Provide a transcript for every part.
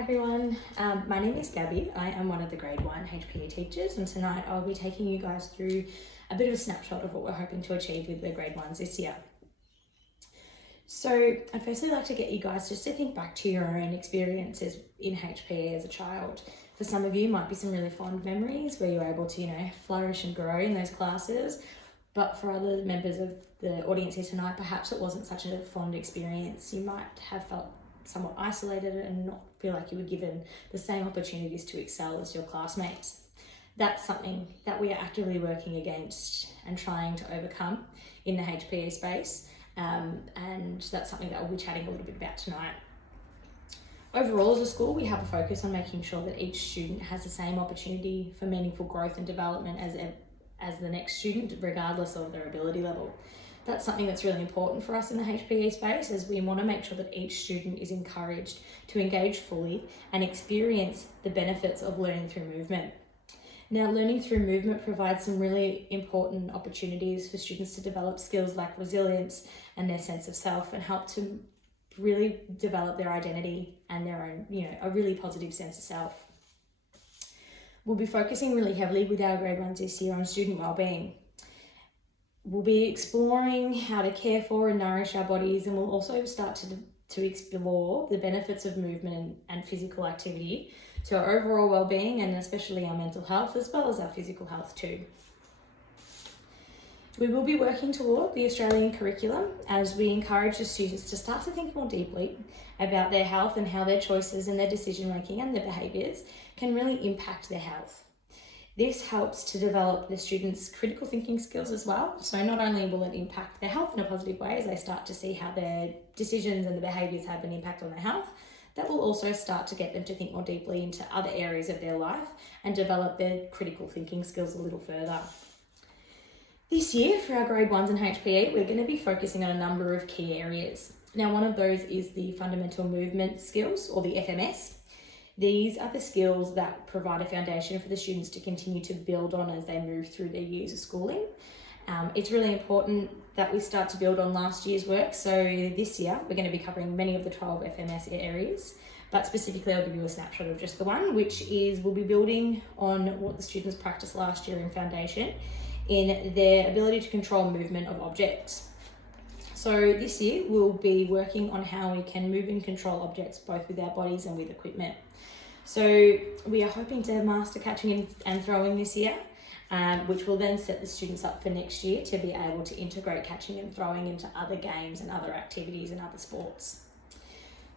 Hi everyone, my name is Gabby. I am one of the grade 1 HPE teachers, and tonight I'll be taking you guys through a bit of a snapshot of what we're hoping to achieve with the grade 1s this year. So I'd firstly like to get you guys just to think back to your own experiences in HPE as a child. For some of you might be some really fond memories where you were able to, flourish and grow in those classes. But for other members of the audience here tonight, perhaps it wasn't such a fond experience. You might have felt somewhat isolated and not feel like you were given the same opportunities to excel as your classmates. That's something that we are actively working against and trying to overcome in the HPE space, and that's something that we'll be chatting a little bit about tonight. Overall, as a school, we have a focus on making sure that each student has the same opportunity for meaningful growth and development as the next student, regardless of their ability level. That's something that's really important for us in the HPE space, as we want to make sure that each student is encouraged to engage fully and experience the benefits of learning through movement. Now, learning through movement provides some really important opportunities for students to develop skills like resilience and their sense of self, and help to really develop their identity and their own, a really positive sense of self. We'll be focusing really heavily with our grade 1s this year on student wellbeing. We'll be exploring how to care for and nourish our bodies, and we'll also start to explore the benefits of movement and physical activity to our overall well-being, and especially our mental health, as well as our physical health too. We will be working toward the Australian curriculum as we encourage the students to start to think more deeply about their health and how their choices and their decision making and their behaviours can really impact their health. This helps to develop the students' critical thinking skills as well. So not only will it impact their health in a positive way as they start to see how their decisions and the behaviours have an impact on their health, that will also start to get them to think more deeply into other areas of their life and develop their critical thinking skills a little further. This year, for our grade 1s in HPE, we're going to be focusing on a number of key areas. Now, one of those is the fundamental movement skills, or the FMS. These are the skills that provide a foundation for the students to continue to build on as they move through their years of schooling. It's really important that we start to build on last year's work. So this year, we're going to be covering many of the 12 FMS areas, but specifically I'll give you a snapshot of just the one, which is we'll be building on what the students practiced last year in foundation in their ability to control movement of objects. So this year, we'll be working on how we can move and control objects both with our bodies and with equipment. So we are hoping to master catching and throwing this year, which will then set the students up for next year to be able to integrate catching and throwing into other games and other activities and other sports.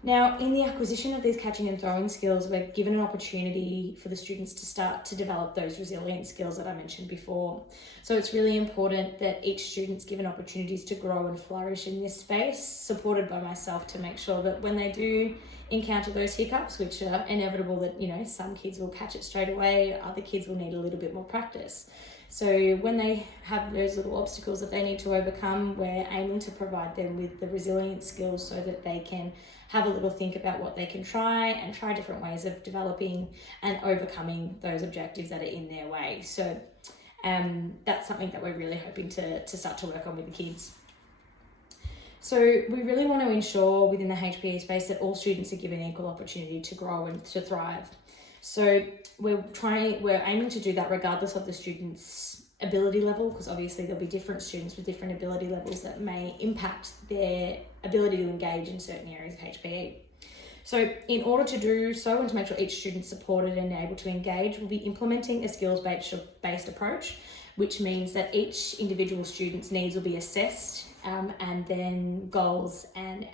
Now, in the acquisition of these catching and throwing skills, we're given an opportunity for the students to start to develop those resilient skills that I mentioned before. So it's really important that each student's given opportunities to grow and flourish in this space, supported by myself, to make sure that when they do encounter those hiccups, which are inevitable, that some kids will catch it straight away, other kids will need a little bit more practice. So when they have those little obstacles that they need to overcome, we're aiming to provide them with the resilient skills so that they can have a little think about what they can try and try different ways of developing and overcoming those objectives that are in their way. So that's something that we're really hoping to start to work on with the kids. So we really want to ensure within the HPE space that all students are given equal opportunity to grow and to thrive. So we're aiming to do that regardless of the student's ability level, because obviously there'll be different students with different ability levels that may impact their ability to engage in certain areas of HPE. So in order to do so and to make sure each student's supported and able to engage, we'll be implementing a skills-based approach, which means that each individual student's needs will be assessed, and then goals and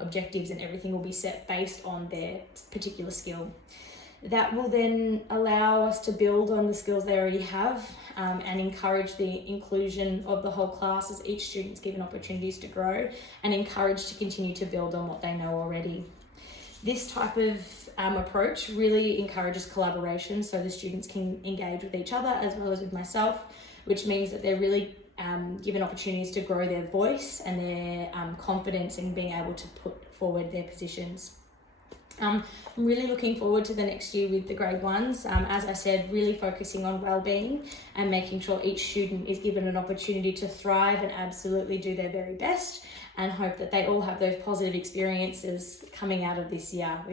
objectives and everything will be set based on their particular skill. That will then allow us to build on the skills they already have, and encourage the inclusion of the whole class as each student's given opportunities to grow and encouraged to continue to build on what they know already. This type of approach really encourages collaboration, so the students can engage with each other as well as with myself, which means that they're really given opportunities to grow their voice and their confidence in being able to put forward their positions. I'm really looking forward to the next year with the grade 1s. As I said, really focusing on well-being and making sure each student is given an opportunity to thrive and absolutely do their very best, and hope that they all have those positive experiences coming out of this year.